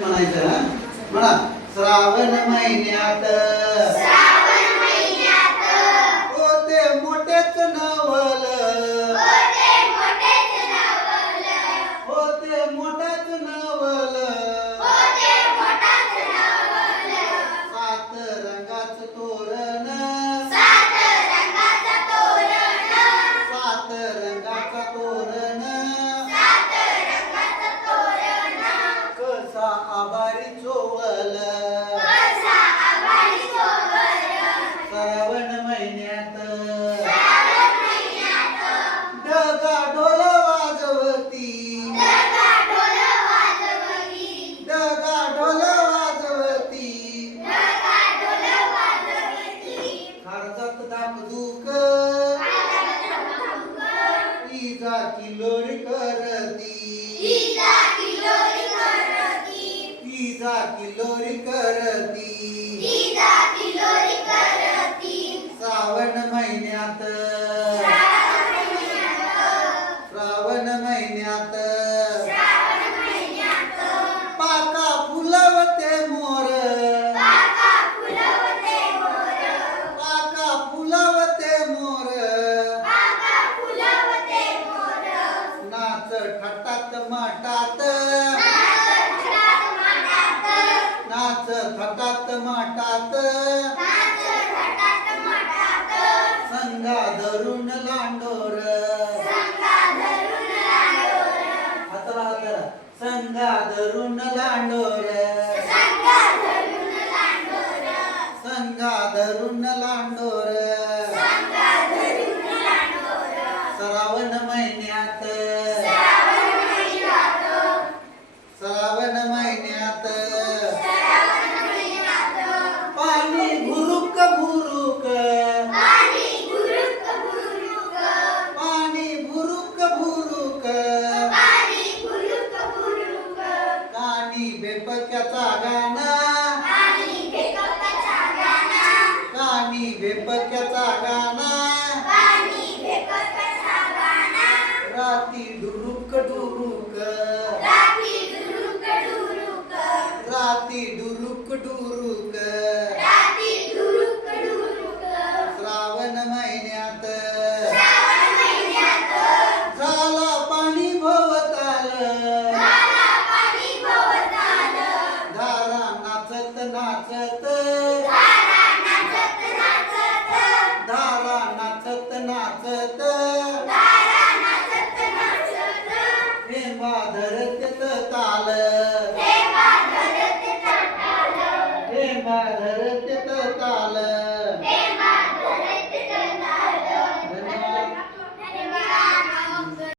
म्हणायचं हा म्हणा श्रावण महिन्यात होते मोठेच नवल होते मोठेच नवल सात रंगाचं तोरण सात रंगाचं तोरण कसा आभारी चोवल श्रावण महिन्यात डगा ढोल वाजवती डगा ढोल वाजवती खारजात दामदूक इजा किलोरी करती इजा किलोरी करती श्रावण महिन्यात श्रावण महिन्यात पाका फुलवते मोर पाका फुलवते मोर नाच ठटात माटात नाच ठटात माटात संगा धरून लांडोर हाताला हाताला संगा धरून लांडोर संगा धरून लांडोर श्रावण महिन्यात श्रावण महिन्यात पाणी भुरुक भुरुक पाणी भुरुक भुरुक कानी बेपक्याचा गाणा कानी बेपक्याचा गाणा राती डुरुक डुरुक राती डुरुक डुरुक श्रावण महिन्यात झाला पाणी भवताल धारा नाचत नाचत धारा नाचत नाचत हेमा धरत ताल हेमा धरत ताल